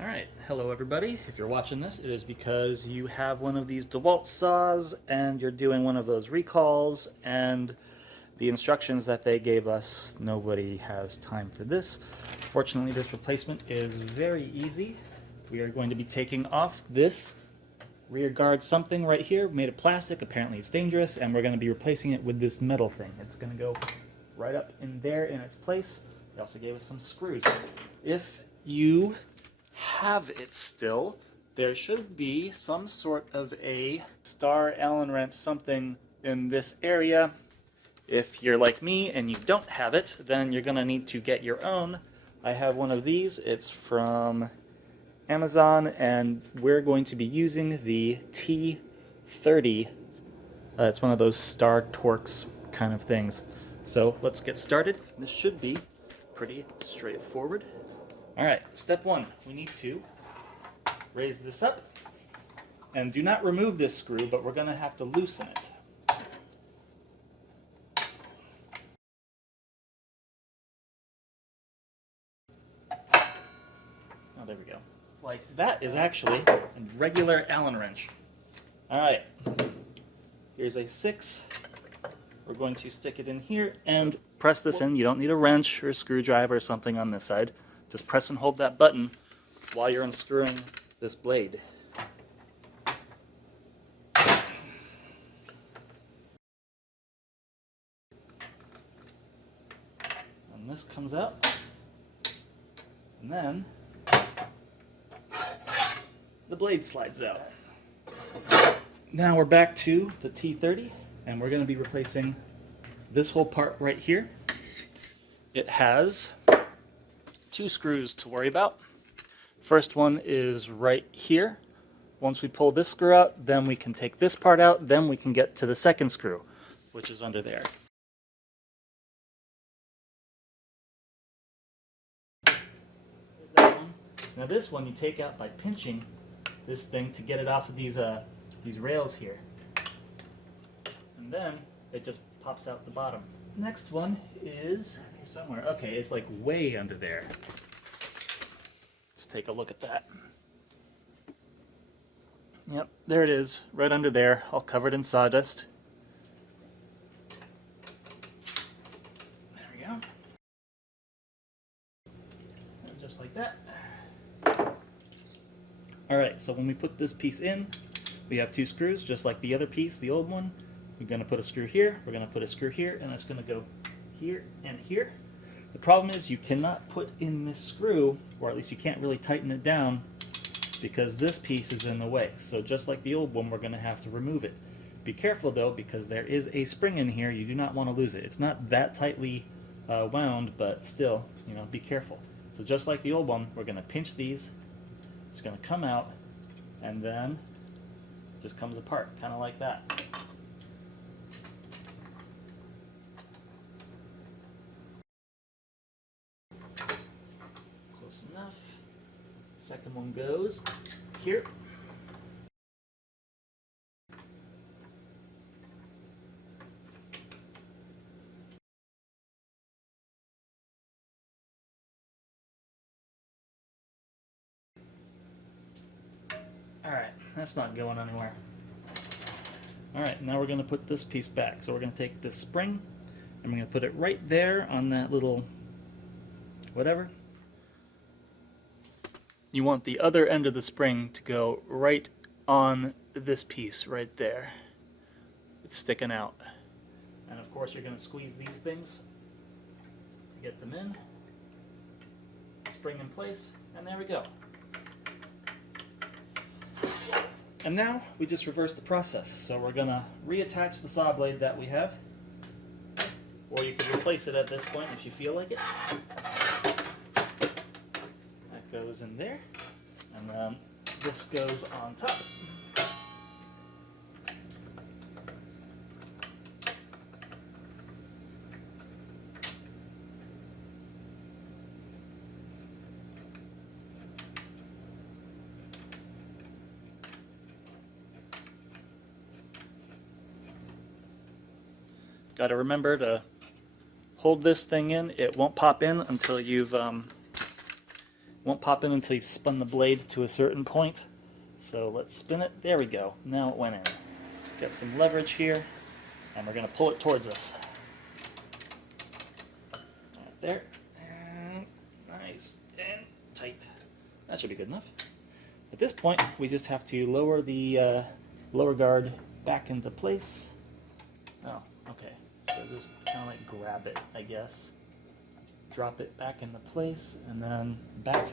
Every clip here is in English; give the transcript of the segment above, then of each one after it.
Alright, hello everybody. If you're watching this, it is because you have one of these DeWalt saws and you're doing one of those recalls, and the instructions that they gave us, nobody has time for this. Fortunately, this replacement is very easy. We are going to be taking off this rear guard something right here, made of plastic. Apparently it's dangerous, and we're going to be replacing it with this metal thing. It's going to go right up in there in its place. They also gave us some screws. If you have it still, there should be some sort of a star Allen wrench, something in this area. If you're like me and you don't have it, then you're going to need to get your own. I have one of these. It's from Amazon, and we're going to be using the T30. It's one of those Star Torx kind of things. So let's get started. This should be pretty straightforward. Alright, step one, we need to raise this up, and do not remove this screw, but we're going to have to loosen it. Oh, there we go. Like, that is actually a regular Allen wrench. Alright, here's a 6. We're going to stick it in here and press this in. You don't need a wrench or a screwdriver or something on this side. Just press and hold that button while you're unscrewing this blade. And this comes out. And then the blade slides out. Now we're back to the T30, and we're going to be replacing this whole part right here. It has 2 screws to worry about. First one is right here. Once we pull this screw out, then we can take this part out, then we can get to the second screw, which is under there. There's that one. Now this one you take out by pinching this thing to get it off of these rails here. And then it just pops out the bottom. Next one is here somewhere. Okay, it's like way under there. Let's take a look at that. Yep, there it is, right under there, all covered in sawdust. There we go. And just like that. Alright, so when we put this piece in, we have 2 screws, just like the other piece, the old one. We're going to put a screw here, we're going to put a screw here, and it's going to go here and here. The problem is you cannot put in this screw, or at least you can't really tighten it down, because this piece is in the way. So just like the old one, we're going to have to remove it. Be careful though, because there is a spring in here. You do not want to lose it. It's not that tightly wound, but still, you know, be careful. So just like the old one, we're going to pinch these. It's going to come out, and then it just comes apart, kind of like that. Close enough. Second one goes here. Alright, that's not going anywhere. Alright, now we're going to put this piece back. So we're going to take this spring, and we're going to put it right there on that little whatever. You want the other end of the spring to go right on this piece right there. It's sticking out. And of course you're going to squeeze these things to get them in. Spring in place, and there we go. And now we just reverse the process. So we're going to reattach the saw blade that we have, or you can replace it at this point if you feel like it. That goes in there, and then this goes on top. Got to remember to hold this thing in. It won't pop in until you've Won't pop in until you've spun the blade to a certain point. So let's spin it. There we go. Now it went in. Got some leverage here, and we're going to pull it towards us. Right there. And nice and tight. That should be good enough. At this point, we just have to lower the lower guard back into place. Oh, okay. So just kind of like grab it, I guess. Drop it back into place, and then back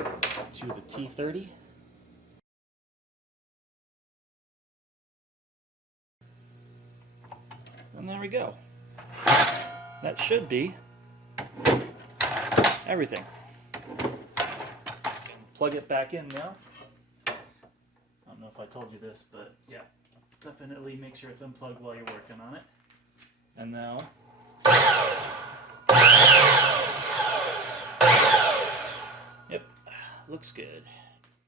to the T30. And there we go. That should be everything. Plug it back in now. I don't know if I told you this, but yeah, definitely make sure it's unplugged while you're working on it. And now, yep, looks good.